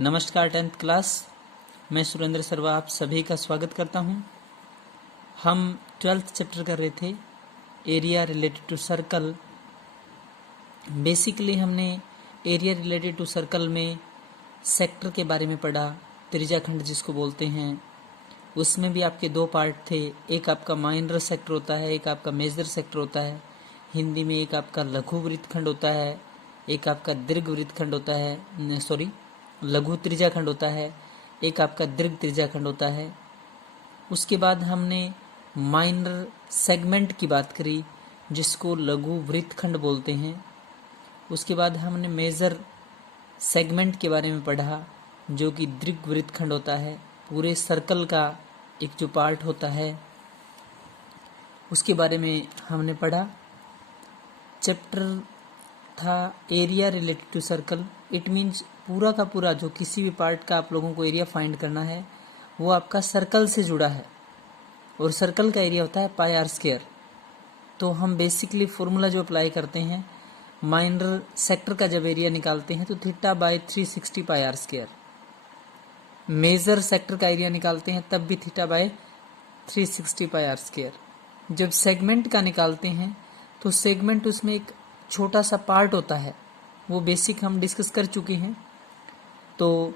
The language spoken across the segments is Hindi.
नमस्कार 10th क्लास। मैं सुरेंद्र सर्वा आप सभी का स्वागत करता हूं। हम 12th चैप्टर कर रहे थे area related to circle. Basically हमने एरिया रिलेटेड टू सर्कल में सेक्टर के बारे में पढ़ा, त्रिज्याखंड जिसको बोलते हैं। उसमें भी आपके दो पार्ट थे, एक आपका माइनर सेक्टर होता है, एक आपका मेजर सेक्टर होता है। हिंदी में एक आपका लघु वृत्तखंड होता है, एक आपका दीर्घ वृत्तखंड होता है, लघु त्रिज्याखंड होता है, एक आपका दीर्घ त्रिज्याखंड होता है। उसके बाद हमने माइनर सेगमेंट की बात करी जिसको लघु वृत्तखंड बोलते हैं। उसके बाद हमने मेजर सेगमेंट के बारे में पढ़ा जो कि दीर्घ वृत्तखंड होता है, पूरे सर्कल का एक जो पार्ट होता है उसके बारे में हमने पढ़ा। चैप्टर था area related to circle. It means पूरा का पूरा जो किसी भी पार्ट का आप लोगों को एरिया फाइंड करना है वो आपका सर्कल से जुड़ा है, और सर्कल का एरिया होता है पाई आर स्क्वायर। तो हम बेसिकली फॉर्मूला जो अप्लाई करते हैं, माइनर सेक्टर का जब एरिया निकालते हैं तो theta by 360 pi r square. Major sector का एरिया निकालते हैं तब भी theta by 360 pi r square. जब सेगमेंट का निकालते हैं तो सेगमेंट उसमें एक छोटा सा पार्ट होता है, वो बेसिक हम डिस्कस कर चुके हैं। तो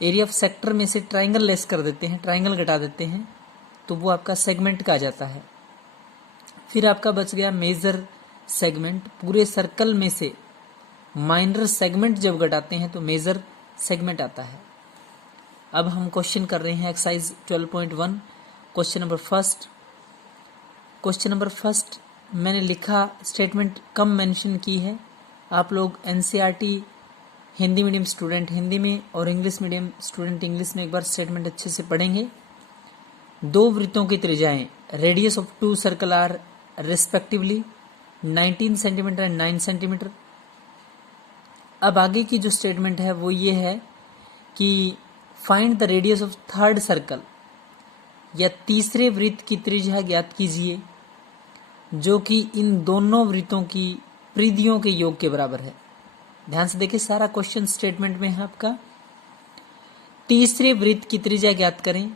एरिया ऑफ सेक्टर में से ट्राइंगल लेस कर देते हैं, ट्राइंगल घटा देते हैं, तो वो आपका सेगमेंट का आ जाता है। फिर आपका बच गया मेजर सेगमेंट। पूरे सर्कल में से माइनर सेगमेंट जब घटाते हैं तो मेजर सेगमेंट आता है। अब हम क्वेश्चन कर रहे हैं exercise 12.1 question number first. Question number first मैंने लिखा, स्टेटमेंट कम मेंशन की है। आप लोग NCERT Hindi medium student Hindi में और इंग्लिश मीडियम स्टूडेंट इंग्लिश में एक बार स्टेटमेंट अच्छे से पढ़ेंगे। दो वृत्तों की त्रिज्याएं radius of two circle are respectively 19 centimetre and 9 centimetre. अब आगे की जो स्टेटमेंट है वो ये है कि find the radius of third circle, या तीसरे वृत्त की त्रिज्या ज्ञात कीजिए जो कि इन दोनों वृत्तों की परिधियों के योग के बराबर है। ध्यान से देखिए, सारा क्वेश्चन स्टेटमेंट में है आपका। तीसरे वृत्त की त्रिज्या ज्ञात करें।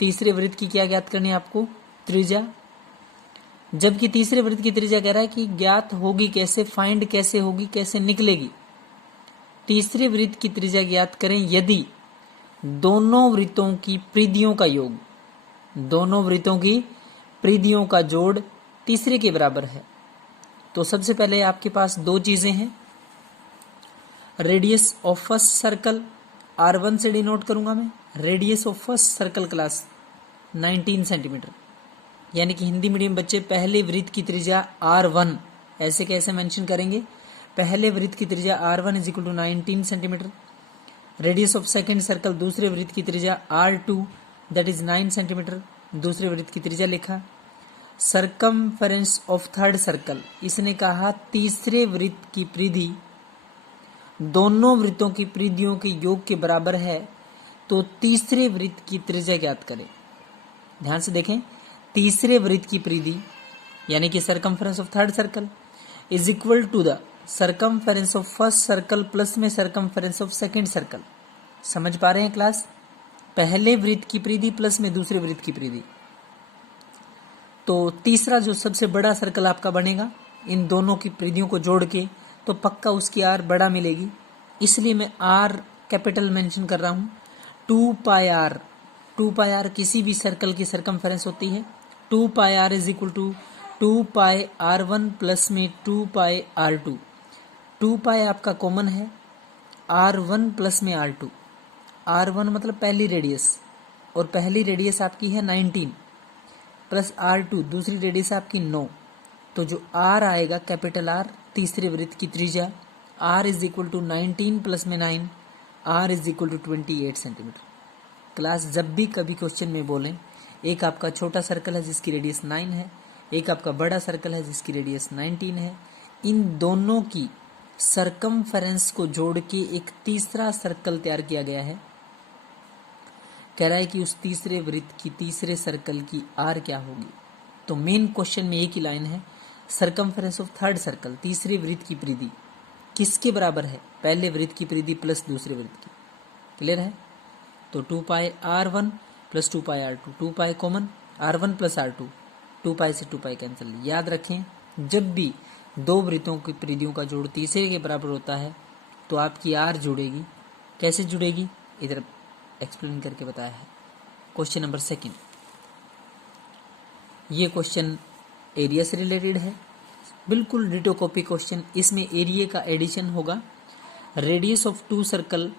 तीसरे वृत्त की क्या ज्ञात करनी है आपको? त्रिज्या। जबकि तीसरे वृत्त की त्रिज्या कह रहा है कि ज्ञात होगी कैसे, फाइंड कैसे होगी, कैसे निकलेगी। तीसरे वृत्त की त्रिज्या ज्ञात करें यदि दोनों वृत्तों की परिधियों का योग, दोनों वृत्तों की परिधियों का जोड़ तीसरे के बराबर है। तो सबसे पहले आपके पास दो चीजें हैं। Radius of first circle R1 से डिनोट करूंगा मैं। Radius of first circle class 19 centimetre, यानी कि हिंदी मीडियम बच्चे पहले वृत्त की त्रिज्या R1 ऐसे कैसे मेंशन करेंगे? पहले वृत्त की त्रिज्या R1 is equal to 19 centimetre. Radius of second circle दूसरे वृत्त की त्रिज्या R2 दैट इज 9 सेंटीमीटर, दूसरे वृत्त की त्रिज्या लिखा। सरकमफेरेंस ऑफ थर्ड सर्कल, इसने कहा तीसरे वृत्त की परिधि दोनों वृत्तों की परिधियों के योग के बराबर है, तो तीसरे वृत्त की त्रिज्या ज्ञात करें। ध्यान से देखें, तीसरे वृत्त की परिधि यानी कि circumference of third circle is equal to the circumference of first circle plus में सरकमफेरेंस ऑफ सेकेंड सर्कल। समझ पा रहे हैं क्लास? पहले वृत्त की परिधि प्लस में दूसरे वृत्त की परिधि। तो तीसरा जो सबसे बड़ा सर्कल आपका बनेगा इन दोनों की परिधियों को जोड़ के, तो पक्का उसकी आर बड़ा मिलेगी, इसलिए मैं आर कैपिटल मेंशन कर रहा हूं। 2 पाई आर किसी भी सर्कल की सरकमफेरेंस होती है। 2 pi r is equal to 2 pi R1 plus में 2 पाई R2। 2 पाई आपका कॉमन है, R1 प्लस में R2। R1 मतलब पहली रेडियस, और पहली रेडियस आपकी है 19 प्लस R2 दूसरी रेडियस आपकी 9। तो जो R आएगा कैपिटल R, तीसरे वृत्त की त्रिज्या R is equal to 19 plus में 9, R is equal to 28 centimetre. Class जब भी कभी क्वेश्चन में बोलें, एक आपका छोटा सर्कल है जिसकी रेडियस 9 है, एक आपका बड़ा सर्कल है जिसकी रेडियस 19 है, इन दोनों की सरकमफेरेंस को जोड़ के एक तीसरा सर्कल तैयार किया गया है। कह रहा है कि उस तीसरे वृत्त की तीसरे सर्कल की आर क्या होगी। तो मेन क्वेश्चन में एक ही लाइन है, सरकमफेरेंस ऑफ थर्ड सर्कल, तीसरे वृत्त की परिधि किसके बराबर है? पहले वृत्त की परिधि प्लस दूसरे वृत्त की। क्लियर है? तो 2 पाई R1 प्लस 2 पाई R2, 2 pi common, R1 plus R2, 2 पाई से 2 पाई कैंसिल। याद रखें, जब भी दो वृत्तों की परिधियों का जोड़ तीसरे के बराबर होता है तो आपकी R जुड़ेगी। कैसे जुड़ेगी, इधर एक्सप्लेन करके बताया है। क्वेश्चन नंबर 2, ये क्वेश्चन एरिया से रिलेटेड है, बिल्कुल डिटो कॉपी क्वेश्चन। इसमें एरिया का एडिशन होगा। Radius of 2 circle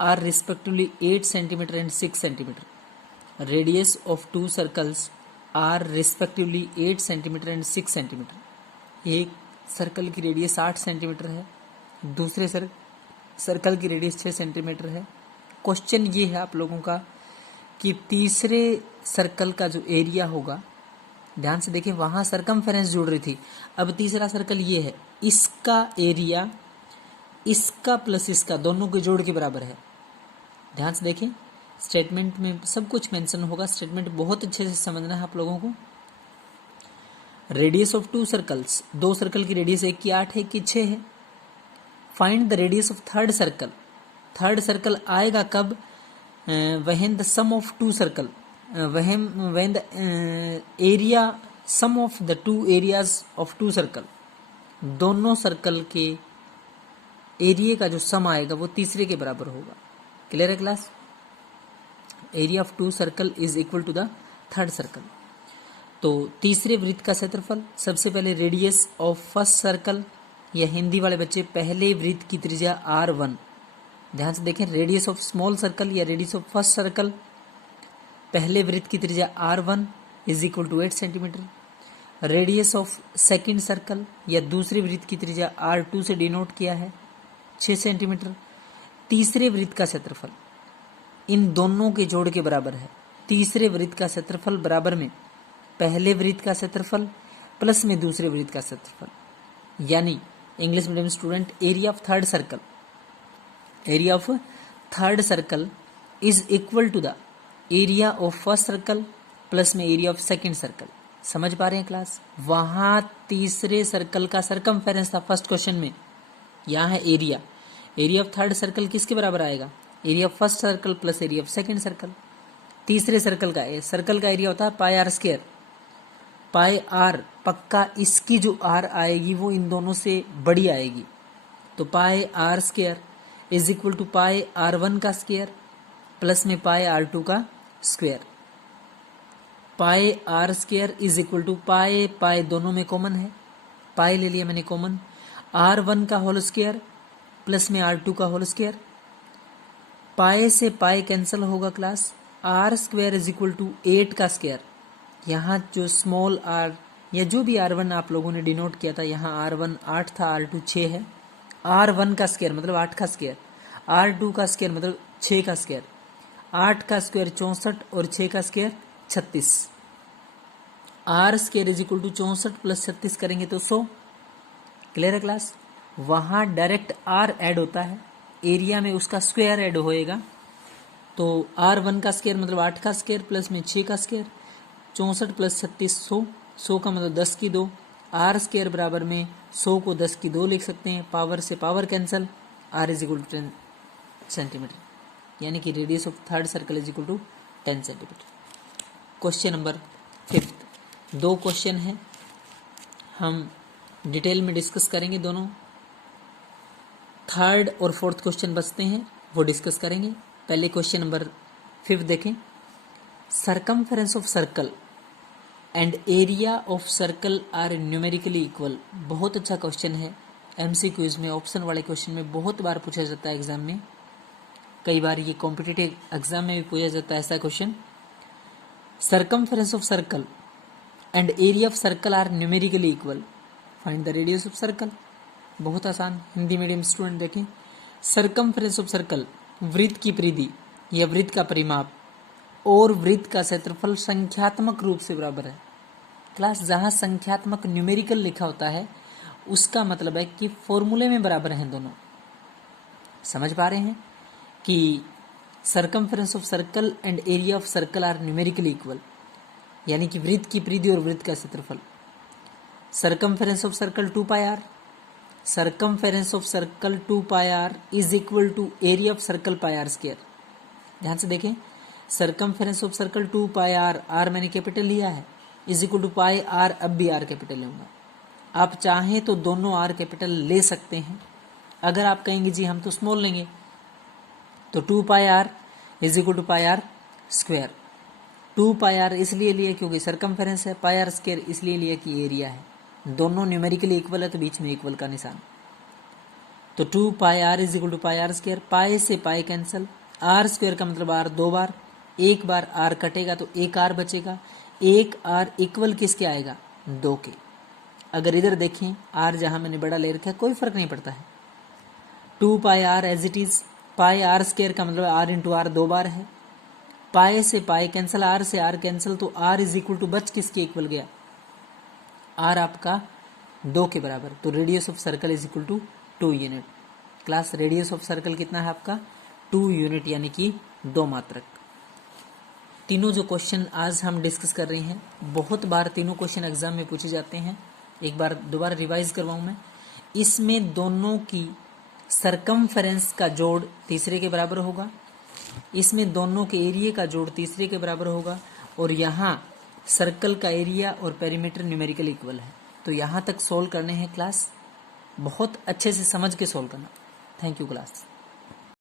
are respectively 8 centimetre and 6 centimetre. Radius of 2 circles are respectively 8 centimetre and 6 centimetre. एक सर्कल की रेडियस 8 सेंटीमीटर है, दूसरे सर्कल की रेडियस 6 सेंटीमीटर है। क्वेश्चन ये है आप लोगों का कि तीसरे सर्कल का जो एरिया होगा, ध्यान से देखें, वहां सरकमफेरेंस जुड़ रही थी, अब तीसरा सर्कल ये है, इसका एरिया इसका प्लस इसका दोनों के जोड़ के बराबर है। ध्यान से देखें, स्टेटमेंट में सब कुछ मेंशन होगा, स्टेटमेंट बहुत अच्छे से समझना है आप लोगों को। रेडियस ऑफ 2 सर्कल्स, दो सर्कल की रेडियस एक की 8 है, एक की 6 है। Find the radius of third circle. Third circle आएगा कब, when the sum of 2 circle, when the area sum of the 2 areas of 2 circle. दोनों सर्कल के एरिया का जो सम आएगा वो तीसरे के बराबर होगा। क्लियर है class? Area of 2 circle is equal to the third circle. तो तीसरे वृत्त का क्षेत्रफल, सबसे पहले रेडियस ऑफ फर्स्ट सर्कल, या हिंदी वाले बच्चे पहले वृत्त की त्रिज्या R1। ध्यान से देखें, रेडियस ऑफ स्मॉल सर्कल या रेडियस ऑफ फर्स्ट सर्कल, पहले वृत्त की त्रिज्या R1 is equal to 8 centimetre. Radius of second circle या दूसरे वृत्त की त्रिज्या R2 से डिनोट किया है, 6 सेंटीमीटर। तीसरे वृत्त का क्षेत्रफल इन दोनों के जोड़ के बराबर है। तीसरे वृत्त का क्षेत्रफल बराबर में पहले वृत्त का क्षेत्रफल प्लस में दूसरे वृत्त का क्षेत्रफल, यानी English medium student, area of third circle, area of third circle is equal to the area of first circle plus में एरिया ऑफ सेकंड सर्कल। समझ पा रहे हैं क्लास? वहां तीसरे सर्कल का सरकमफेरेंस था फर्स्ट क्वेश्चन में, यहाँ है area. Area of third circle किसके बराबर आएगा, area of first circle plus area of second circle. तीसरे सर्कल का एरिया होता है पाई आर स्क्वायर। पाई आर पक्का, इसकी जो आर आएगी वो इन दोनों से बड़ी आएगी, तो pi r square is equal to pi R1 का स्क्वायर प्लस में पाई R2 का square. Pi r square is equal to pi दोनों में कॉमन है, पाई ले लिया मैंने कॉमन, R1 का होल स्क्वायर प्लस में R2 का होल स्क्वायर। पाई से पाई कैंसिल होगा class, r square is equal to 8 का स्क्वायर। यहाँ जो स्मॉल r या जो भी R1 आप लोगों ने डिनोट किया था, यहाँ R1 8 था, R2 6 है। R1 का स्क्वायर मतलब 8 का स्क्वायर, R2 का स्क्वायर मतलब 6 का स्क्वायर। 8 का स्क्वायर 64 और 6 का square 36। R square is equal to 64 plus 36 करेंगे तो 100। क्लियर है क्लास? वहाँ डायरेक्ट R ऐड होता है, एरिया में उसका स्क्वायर ऐड होएगा। तो R1 का स्क्वायर मतलब 8 का स्क्वायर प्लस में 6 का स्क्वायर, 64 प्लस 36 100, 100 का मतलब 10 की 2। आर स्क्वायर बराबर में 100 को 10 की 2 लिख सकते हैं, पावर से power cancel, R is equal to 10 centimetre, यानी कि radius of third circle is equal to 10 centimetre. Question number 5, 2 question है, हम डिटेल में डिस्कस करेंगे दोनों। थर्ड और फोर्थ क्वेश्चन बचते हैं, वो डिस्कस करेंगे। पहले क्वेश्चन नंबर 5 देखें। Circumference of circle and area of circle are numerically equal. बहुत अच्छा क्वेश्चन है, एमसीक्यूज में ऑप्शन वाले क्वेश्चन में बहुत बार पूछा जाता है एग्जाम में, कई बार ये कॉम्पिटिटिव एग्जाम में भी पूछा जाता है ऐसा question. Circumference of circle and area of circle are numerically equal, find the radius of circle. बहुत आसान, हिंदी मीडियम स्टूडेंट देखें। सरकमफेरेंस ऑफ सर्कल, वृत्त की परिधि या वृत्त का परिमाप और वृत्त का क्षेत्रफल संख्यात्मक रूप से बराबर है। क्लास, जहां संख्यात्मक न्यूमेरिकल लिखा होता है उसका मतलब है कि फॉर्मूले में बराबर हैं दोनों। समझ पा रहे हैं कि circumference of circle and area of circle are numerically equal, यानी कि वृत्त की परिधि और वृत्त का क्षेत्रफल। Circumference of circle 2 pi r, circumference of circle 2 pi r is equal to area of circle pi r square. ध्यान से देखें, circumference of circle 2 pi r, r मैंने कैपिटल लिया है, is equal to pi r, अब भी आर कैपिटल लूंगा। आप चाहें तो दोनों आर कैपिटल ले सकते हैं, अगर आप कहेंगे जी हम तो स्मॉल लेंगे तो 2 pi r is equal to pi r square. 2 pi r इसलिए लिया क्योंकि सरकमफेरेंस है, पाई आर स्क्वायर इसलिए लिया कि एरिया है, दोनों न्यूमेरिकली इक्वल है तो बीच में इक्वल का निशान। तो 2 pi r is equal to pi r square, pi से पाई कैंसिल, आर स्क्वायर का मतलब आर 2 बार, एक बार आर कटेगा तो एक आर बचेगा, एक आर इक्वल किसके आएगा 2 के। अगर इधर देखें आर जहां मैंने बड़ा ले रखा है कोई फर्क नहीं पड़ता है, 2 pi r as it is, pi r square का मतलब आर इंटू आर 2 बार है, पाई से पाई कैंसिल, आर से आर कैंसिल, तो आर इज इक्वल टू बच किसके इक्वल गया, आर आपका 2 के बराबर। तो radius of circle is equal to 2 unit. Class radius of circle कितना है आपका 2 यूनिट, यानी कि 2 मात्रक। तीनों जो क्वेश्चन आज हम डिस्कस कर रहे हैं, बहुत बार तीनों क्वेश्चन एग्जाम में पूछे जाते हैं, एक बार दोबारा रिवाइज करवाऊं मैं। इसमें दोनों की सरकमफेरेंस का जोड़ तीसरे के बराबर होगा, इसमें दोनों के एरिया का जोड़ तीसरे के बराबर होगा, और यहाँ सर्कल का एरिया और पेरीमीटर न्यूमेरिकल इक्वल है। तो यहाँ तक सोल्व करने हैं क्लास, बहुत अच्छे से समझ के सोल्व करना। Thank you class.